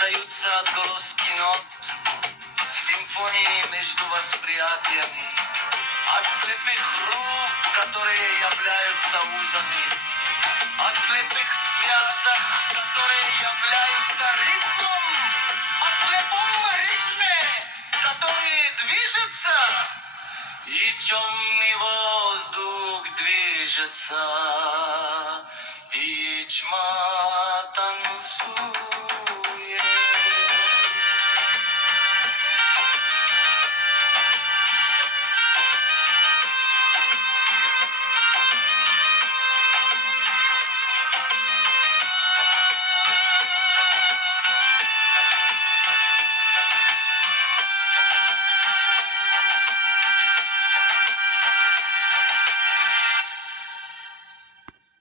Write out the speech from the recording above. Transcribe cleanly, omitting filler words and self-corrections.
раздаются отголоски нот, симфонии между восприятиями, от слепых рук, которые являются узами, о слепых связах, которые являются ритмом, о слепом ритме, который движется, и темный воздух движется, и тьма танцует.